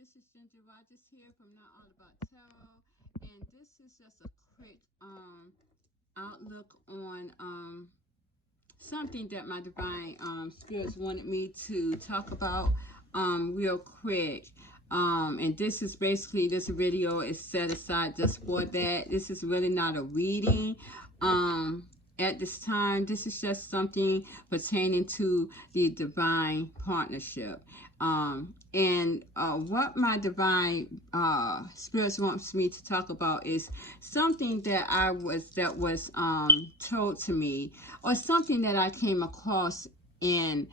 This is Ginger Rogers here from Not All About Tarot, and this is just a quick outlook on something that my divine spirits wanted me to talk about real quick. And this is basically, this video is set aside just for that. This is really not a reading. At this time, this is just something pertaining to the divine partnership. And what my divine spirits wants me to talk about is something that was told to me, or something that I came across in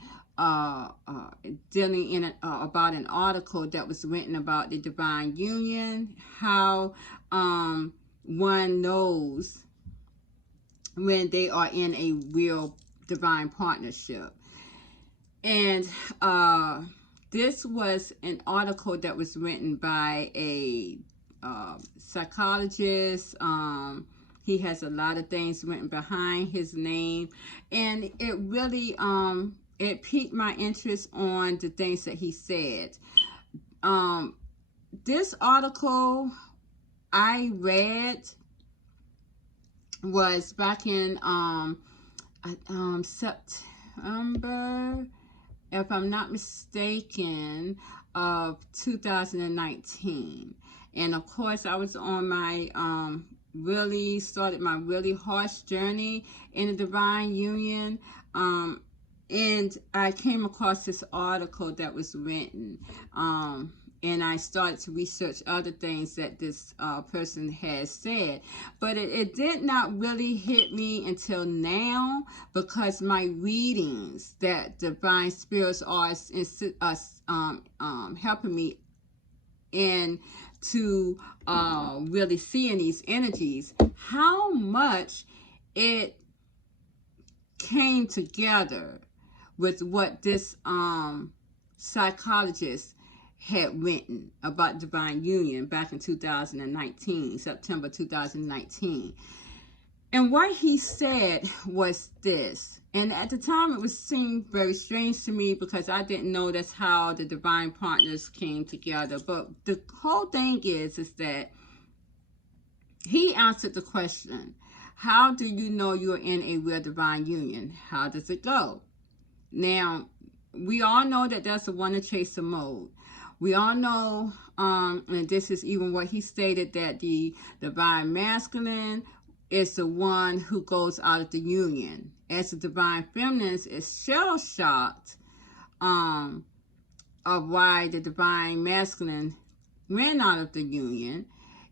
dealing in about an article that was written about the divine union, how one knows when they are in a real divine partnership. And this was an article that was written by a psychologist. He has a lot of things written behind his name, and it really it piqued my interest on the things that he said. This article I read was back in September, if I'm not mistaken, of 2019. And of course, I was on my started my really harsh journey in the divine union. And I came across this article that was written. And I started to research other things that this person has said. But it did not really hit me until now, because my readings that divine spirits are helping me in to really seeing these energies, how much it came together with what this psychologist had written about divine union back in 2019, September 2019. And what he said was this, and at the time it seemed very strange to me, because I didn't know that's how the divine partners came together. But the whole thing is that he answered the question, how do you know you're in a real divine union? How does it go? Now, we all know that there's a wanna-chaser mode. We all know, and this is even what he stated, that the divine masculine is the one who goes out of the union, as the divine feminine is shell-shocked of why the divine masculine ran out of the union.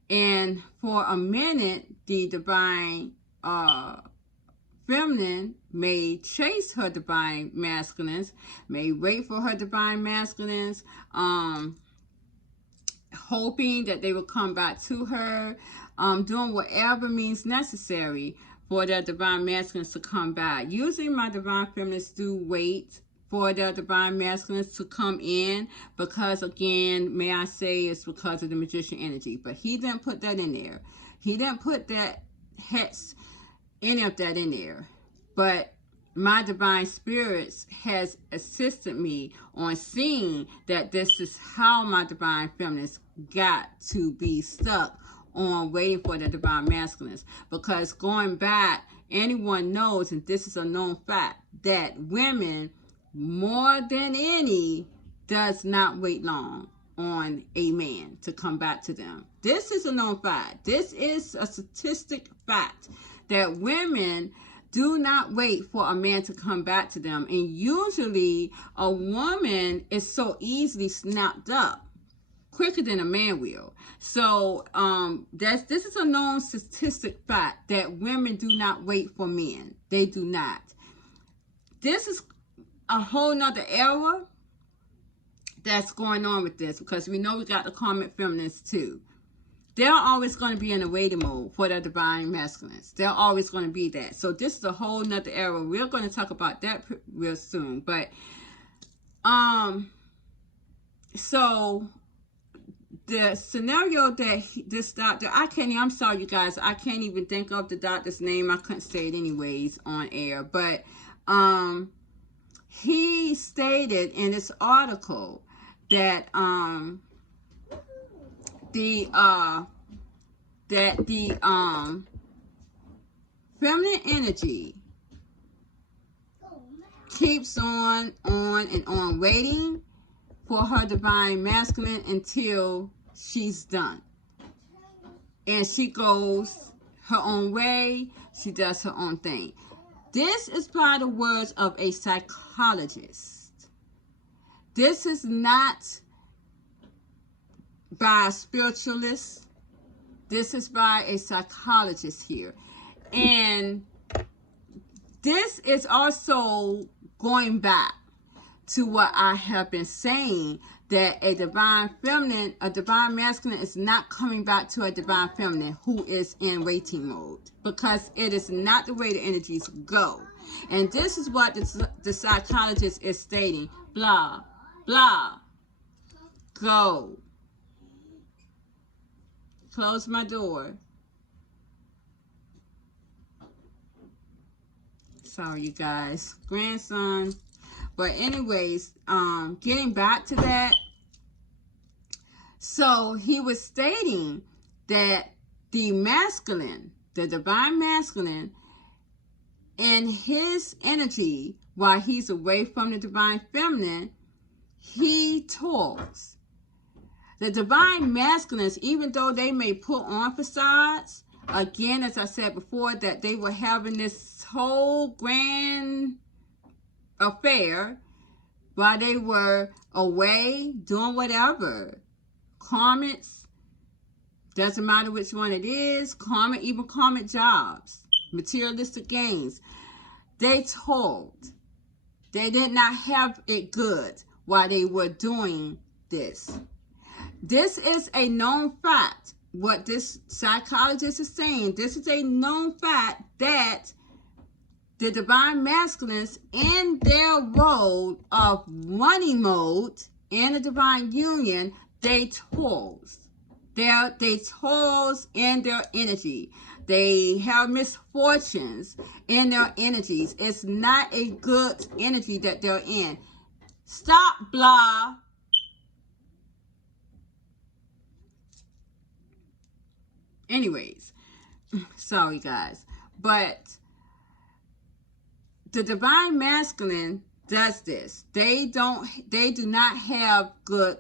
And for a minute, the divine feminine may chase her divine masculines, may wait for her divine masculines, hoping that they will come back to her, doing whatever means necessary for their divine masculines to come back. Usually my divine feminines do wait for their divine masculines to come in, because, again, may I say, it's because of the magician energy. But he didn't put that in there. He didn't put that hex, any of that in there. But my divine spirits has assisted me on seeing that this is how my divine feminines got to be stuck on waiting for the divine masculines. Because going back, anyone knows, and this is a known fact, that women, more than any, does not wait long on a man to come back to them. This is a known fact. This is a statistic fact, that women do not wait for a man to come back to them. And usually a woman is so easily snapped up quicker than a man will. So this is a known statistic fact, that women do not wait for men. They do not. This is a whole nother era that's going on with this, because we know we got the karmic feminines too. They're always going to be in a waiting mode for their divine masculines. They're always going to be that. So this is a whole nother era. We're going to talk about that real soon. But so the scenario that this doctor, I'm sorry you guys, I can't even think of the doctor's name. I couldn't say it anyways on air. But he stated in this article that the feminine energy keeps on and on waiting for her divine masculine until she's done. And she goes her own way. She does her own thing. This is by the words of a psychologist. This is not by a spiritualist. This is by a psychologist here. And this is also going back to what I have been saying, that a divine feminine, a divine masculine is not coming back to a divine feminine who is in waiting mode, because it is not the way the energies go. And this is what the psychologist is stating. Blah, blah, go. Close my door. Sorry, you guys. Grandson. But anyways, getting back to that. So he was stating that the masculine, the divine masculine, in his energy, while he's away from the divine feminine, he toils. The divine masculines, even though they may put on facades, again, as I said before, that they were having this whole grand affair while they were away doing whatever. Karmics, doesn't matter which one it is, karmic, even karmic jobs, materialistic gains. They told. They did not have it good while they were doing this. This is a known fact. What this psychologist is saying, this is a known fact that the divine masculines in their role of running mode in the divine union, they toils. They toils in their energy. They have misfortunes in their energies. It's not a good energy that they're in. Stop, blah. Anyways, sorry guys, but the divine masculine does this. They do not have good,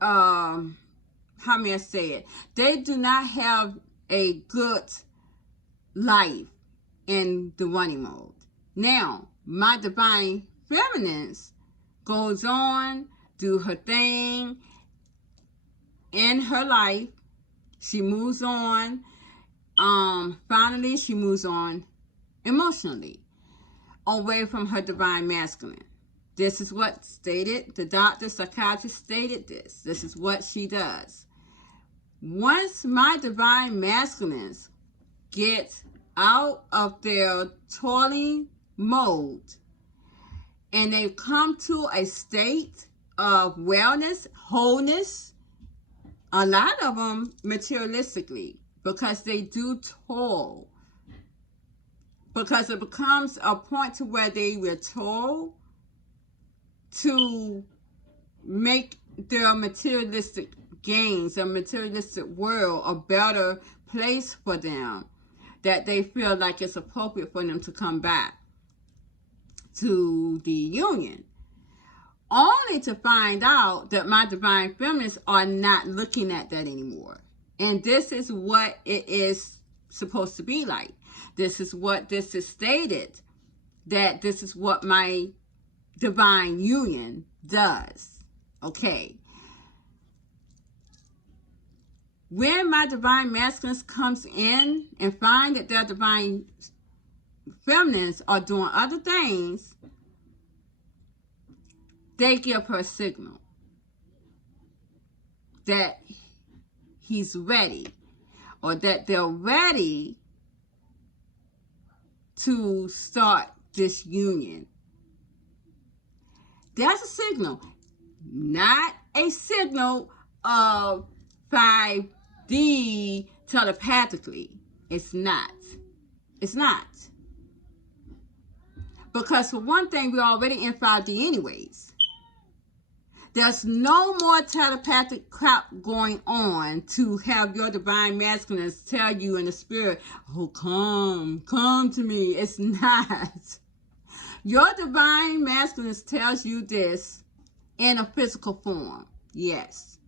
how may I say it? They do not have a good life in the running mode. Now, my divine feminines goes on, do her thing in her life. She moves on. Finally, she moves on emotionally, away from her divine masculine. This is what stated, the doctor, psychiatrist stated this. This is what she does. Once my divine masculines get out of their toiling mode and they come to a state of wellness, wholeness, a lot of them materialistically, because they do toil. Because it becomes a point to where they will toil to make their materialistic gains, a materialistic world, a better place for them, that they feel like it's appropriate for them to come back to the union. Only to find out that my divine feminines are not looking at that anymore. And this is what it is supposed to be like. This is what this is stated, that this is what my divine union does. Okay. When my divine masculines comes in and find that their divine feminines are doing other things, they give her a signal that he's ready, or that they're ready to start this union. That's a signal, not a signal of 5D telepathically. It's not. It's not. Because for one thing, we're already in 5D anyways. There's no more telepathic crap going on to have your divine masculine tell you in the spirit, oh, come to me. It's not. Your divine masculine tells you this in a physical form. Yes.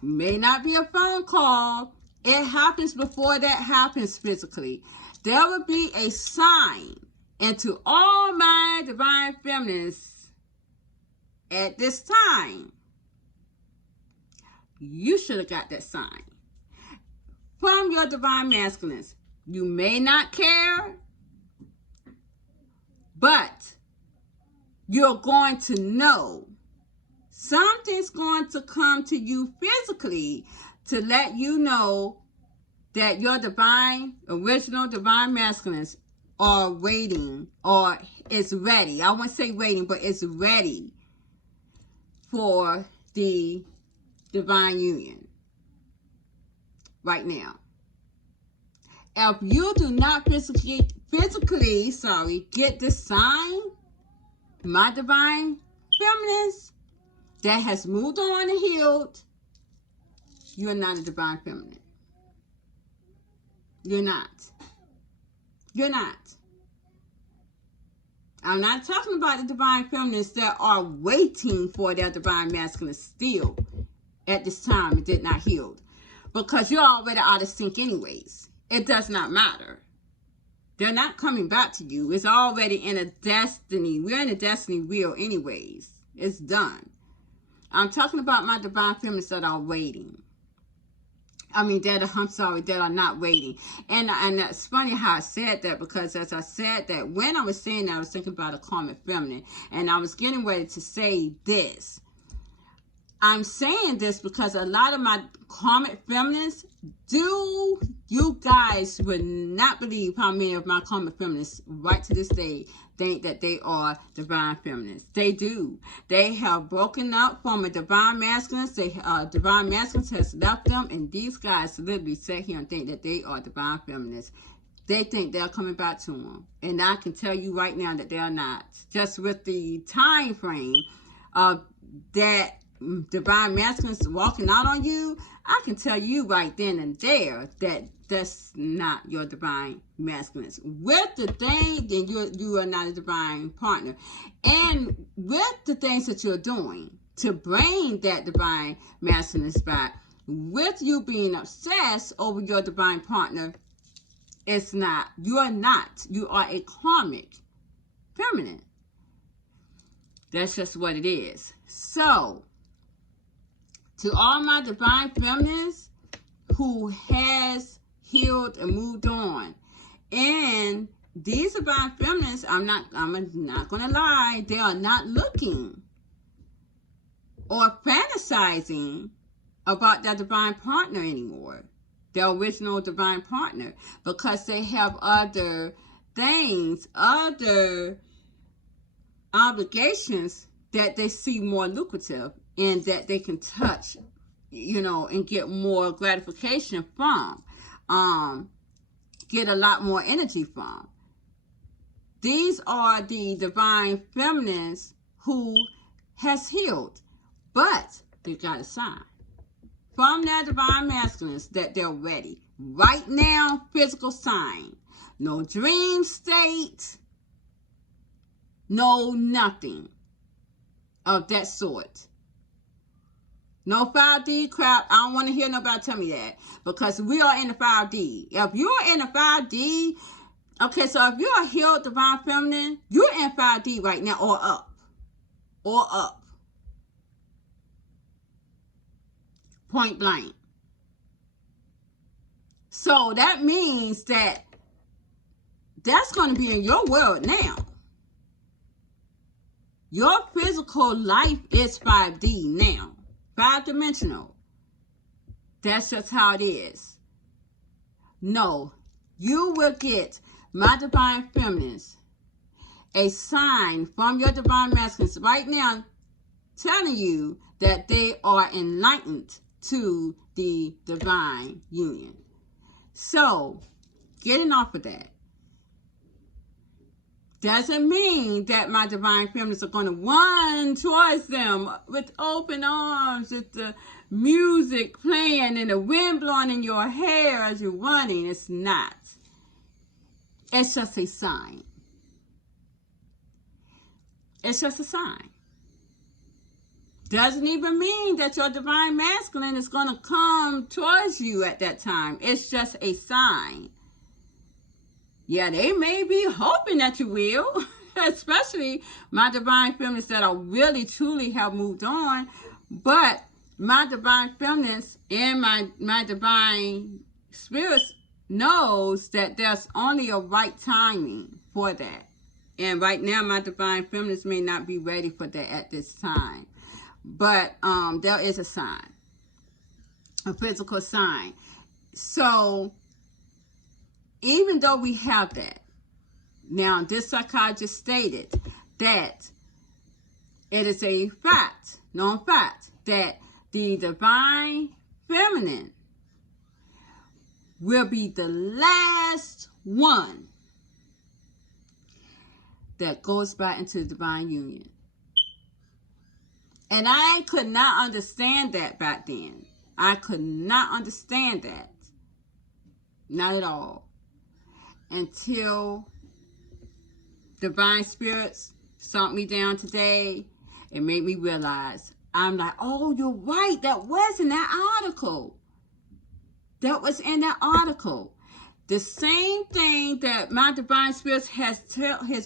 May not be a phone call. It happens before that happens physically. There will be a sign. And to all my divine feminines, at this time, you should have got that sign from your divine masculines. You may not care, but you're going to know something's going to come to you physically to let you know that your original divine masculines are waiting, or it's ready. I won't say waiting, but it's ready for the divine union right now. If you do not physically get this sign, my divine feminines that has moved on and healed, you're not a divine feminine. You're not. You're not. I'm not talking about the divine feminines that are waiting for their divine masculine still at this time and did not heal. Because you're already out of sync anyways. It does not matter. They're not coming back to you. It's already in a destiny. We're in a destiny wheel anyways. It's done. I'm talking about my divine feminines that are waiting. That are not waiting. And it's funny how I said that, because as I said that, when I was saying that, I was thinking about a karmic feminine. And I was getting ready to say this. I'm saying this because a lot of my karmic feminines, you guys would not believe how many of my karmic feminists right to this day think that they are divine feminists. They do. They have broken up from a divine masculine. Divine masculine has left them, and these guys literally sit here and think that they are divine feminists. They think they're coming back to them, and I can tell you right now that they are not. Just with the time frame of that divine masculine walking out on you, I can tell you right then and there that that's not your divine masculine. With the thing, then you are not a divine partner. And with the things that you're doing to bring that divine masculine back, with you being obsessed over your divine partner, it's not. You are not. You are a karmic feminine. That's just what it is. So, to all my divine feminines who has healed and moved on, and these divine feminines, I'm not gonna lie, they are not looking or fantasizing about their divine partner anymore, their original divine partner, because they have other things, other obligations that they see more lucrative and that they can touch, and get more gratification from, get a lot more energy from. These are the divine feminines who has healed, but they got a sign from their divine masculines that they're ready. Right now, physical sign. No dream state, no nothing of that sort. No 5D crap. I don't want to hear nobody tell me that, because we are in the 5D. If you're in the 5D, okay, so if you're a healed divine feminine, you're in 5D right now, or up. Or up. Point blank. So that means that that's going to be in your world now. Your physical life is 5D now. 5-dimensional. That's just how it is. No, you will get, my divine feminines, a sign from your divine masculines right now telling you that they are enlightened to the divine union. So, getting off of that, doesn't mean that my divine feminines are going to run towards them with open arms, with the music playing and the wind blowing in your hair as you're running. It's not. It's just a sign. It's just a sign. Doesn't even mean that your divine masculine is going to come towards you at that time. It's just a sign. Yeah, they may be hoping that you will, especially my divine feminines that are really, truly have moved on. But my divine feminines and my divine spirits knows that there's only a right timing for that. And right now, my divine feminines may not be ready for that at this time. But there is a sign, a physical sign. So even though we have that, now this psychologist stated that it is a fact, known fact, that the divine feminine will be the last one that goes back into the divine union. And I could not understand that back then. I could not understand that. Not at all. Until divine spirits sunk me down today and made me realize. I'm like, oh, you're right. That was in that article. That was in that article. The same thing that my divine spirits has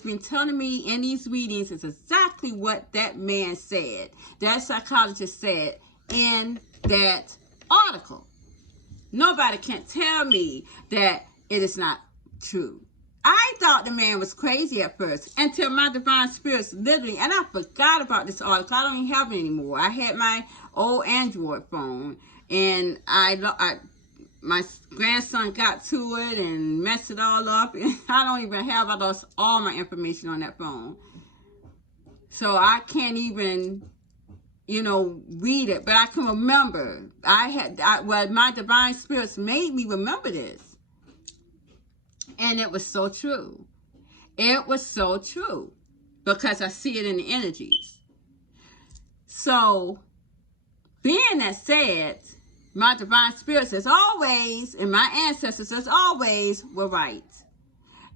been telling me in these readings is exactly what that man said. That psychologist said in that article. Nobody can tell me that it is not true. I thought the man was crazy at first until my divine spirits literally, and I forgot about this article. I don't even have it anymore. I had my old Android phone, and my grandson got to it and messed it all up. And I don't even have, I lost all my information on that phone. So I can't even, read it. But I can remember. My divine spirits made me remember this. And it was so true. It was so true. Because I see it in the energies. So, being that said, my divine spirits as always, and my ancestors as always, were right.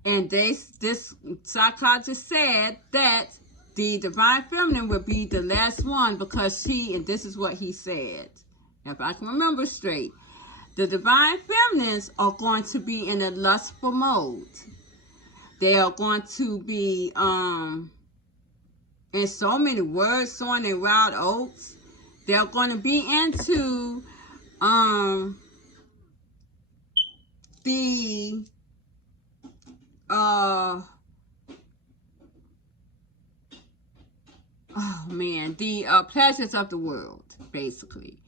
And this psychologist said that the divine feminine would be the last one because and this is what he said, if I can remember straight, the divine feminines are going to be in a lustful mode. They are going to be, in so many words, sowing their wild oats. They're going to be into the pleasures of the world, basically.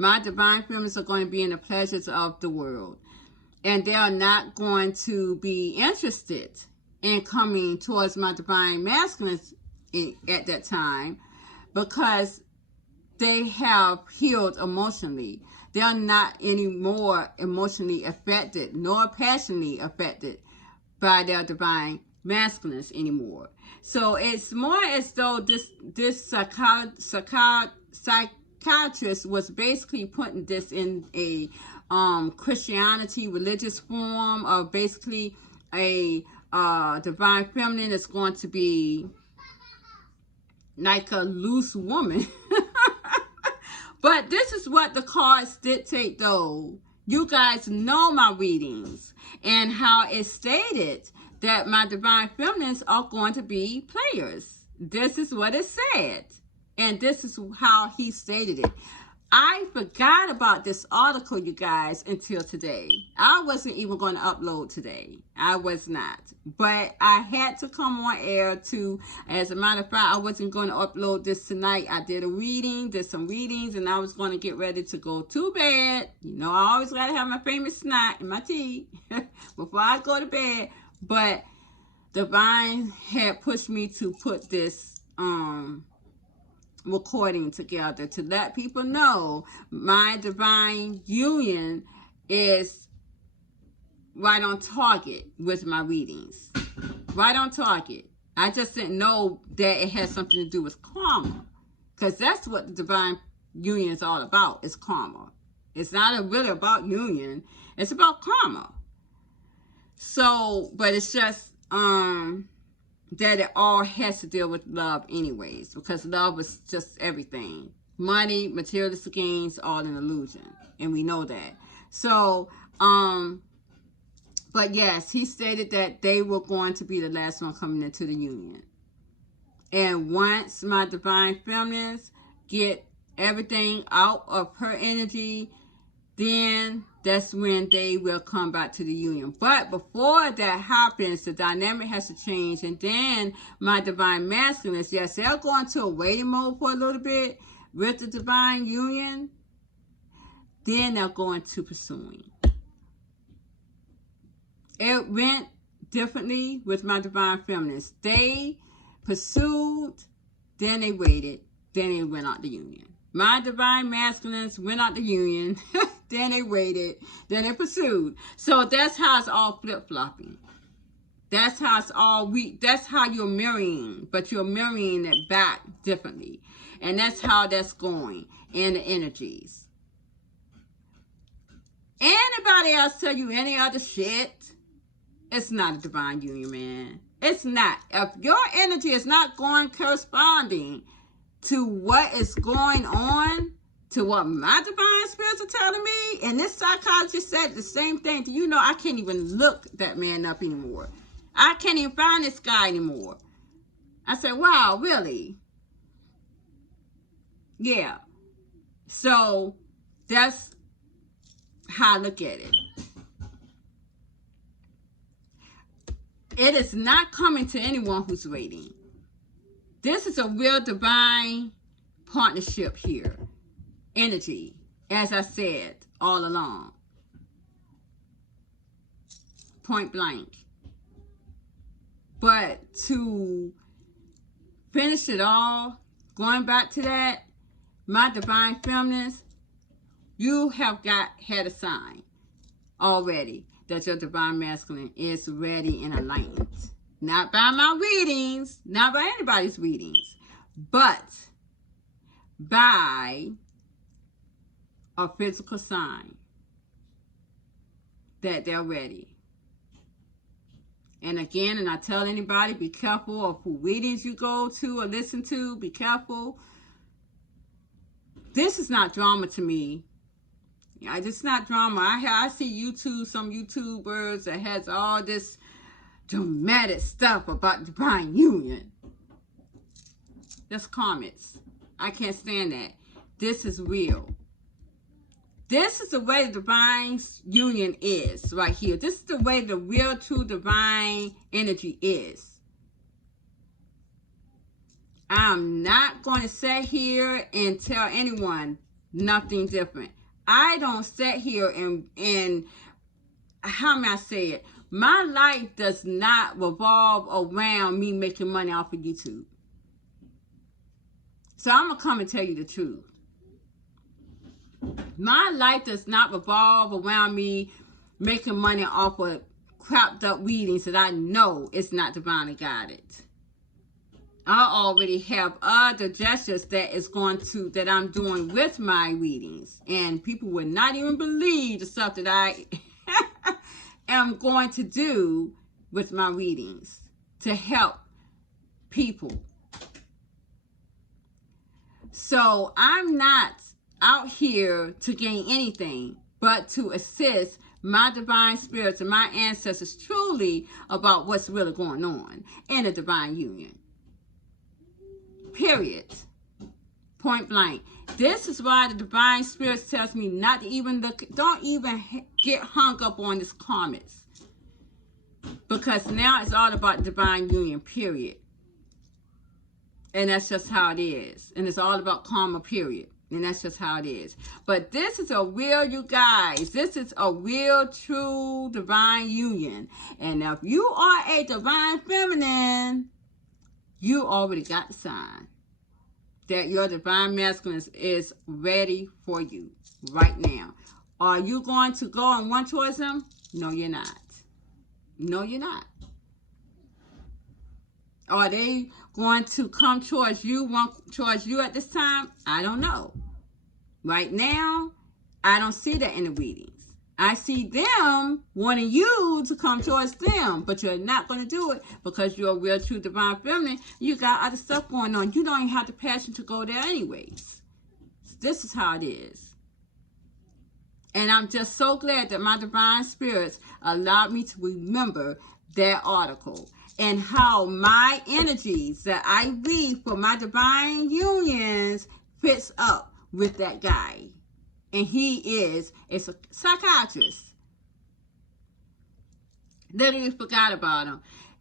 My divine feminines are going to be in the pleasures of the world. And they are not going to be interested in coming towards my divine masculines at that time because they have healed emotionally. They are not anymore emotionally affected nor passionately affected by their divine masculines anymore. So it's more as though this psychiatrist was basically putting this in a Christianity religious form of basically a divine feminine is going to be like a loose woman. But this is what the cards dictate, though. You guys know my readings and how it stated that my divine feminines are going to be players. This is what it said. And this is how he stated it. I forgot about this article, you guys, until today. I wasn't even going to upload today. I was not. But I had to come on air to, as a matter of fact, I wasn't going to upload this tonight. I did some readings, and I was going to get ready to go to bed. I always got to have my famous snack and my tea before I go to bed. But Divine had pushed me to put this recording together to let people know my divine union is right on target with my readings. Right on target. I just didn't know that it had something to do with karma. Because that's what the divine union is all about, is karma. It's not really about union. It's about karma. So, but it's just that it all has to deal with love anyways. Because love is just everything. Money, materialistic gains, all an illusion. And we know that. So, but yes, he stated that they were going to be the last one coming into the union. And once my divine feminines get everything out of her energy, then that's when they will come back to the union. But before that happens, the dynamic has to change. And then my divine masculines, yes, they'll go into a waiting mode for a little bit with the divine union. Then they'll go into pursuing. It went differently with my divine feminines. They pursued, then they waited, then they went out the union. My divine masculines went out the union, then they waited, then they pursued. So that's how it's all flip-flopping. That's how it's all that's how you're mirroring, but you're mirroring it back differently. And that's how that's going in the energies. Anybody else tell you any other shit? It's not a divine union, man. It's not. If your energy is not going corresponding to what is going on, to what my divine spirits are telling me, and this psychologist said the same thing. Do you know I can't even look that man up anymore? I can't even find this guy anymore. I said, wow, really? Yeah. So that's how I look at it. It is not coming to anyone who's waiting. This is a real divine partnership here. Energy, as I said all along. Point blank. But to finish it all, going back to that, my divine feminines, you have had a sign already that your divine masculine is ready in alignment. Not by my readings, not by anybody's readings, but by a physical sign that they're ready. And again, and I tell anybody, be careful of who readings you go to or listen to. Be careful. This is not drama to me. Yeah, it's not drama. I see some YouTubers that has all this dramatic stuff about divine union. That's comments. I can't stand that. This is real. This is the way the divine union is right here. This is the way the real, true divine energy is. I'm not going to sit here and tell anyone nothing different. I don't sit here and how may I say it? My life does not revolve around me making money off of YouTube. So I'm going to come and tell you the truth. My life does not revolve around me making money off of crapped up readings that I know it's not divinely guided. I already have other gestures that I'm doing with my readings. And people would not even believe the stuff that I am going to do with my readings to help people. So I'm not out here to gain anything, but to assist my divine spirits and my ancestors truly about what's really going on in the divine union. Period. Point blank. This is why the divine spirits tells me not to even look, don't even get hung up on this comments. Because now it's all about divine union, period. And that's just how it is. And it's all about karma, period. And that's just how it is. But this is a real, you guys. This is a real, true divine union. And if you are a divine feminine, you already got the sign that your divine masculine is ready for you right now. Are you going to go and run towards them? No, you're not. No, you're not. Are they going to come towards you, want towards you at this time? I don't know. Right now, I don't see that in the readings. I see them wanting you to come towards them, but you're not going to do it because you're a real, true, divine feminine. You got other stuff going on. You don't even have the passion to go there anyways. This is how it is. And I'm just so glad that my divine spirits allowed me to remember that article and how my energies that I read for my divine unions fits up with that guy. And he is a psychiatrist. Literally forgot about him.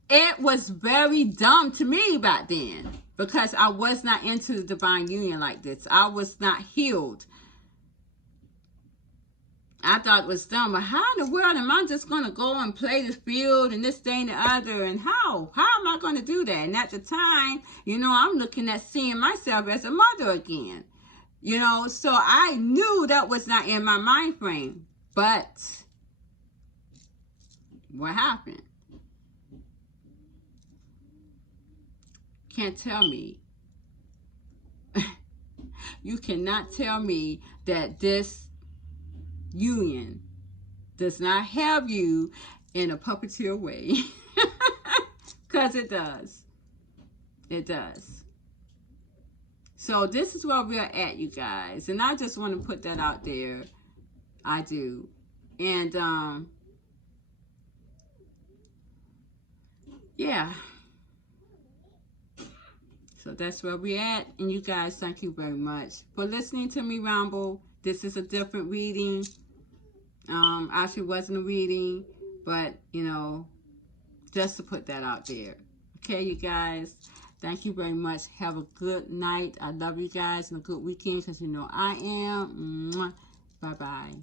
It was very dumb to me back then because I was not into the divine union like this. I was not healed. I thought it was dumb, but how in the world am I just going to go and play this field and this thing and the other? And how? How am I going to do that? And at the time, you know, I'm looking at seeing myself as a mother again. You know, so I knew that was not in my mind frame. But what happened? Can't tell me. You cannot tell me that this union does not have you in a puppeteer way. Because it does. It does. So this is where we're at, you guys. And I just want to put that out there. I do. And, yeah. So that's where we're at. And you guys, thank you very much for listening to me ramble. This is a different reading. Actually wasn't a reading. But, you know, just to put that out there. Okay, you guys. Thank you very much. Have a good night. I love you guys and a good weekend because you know I am. Bye-bye.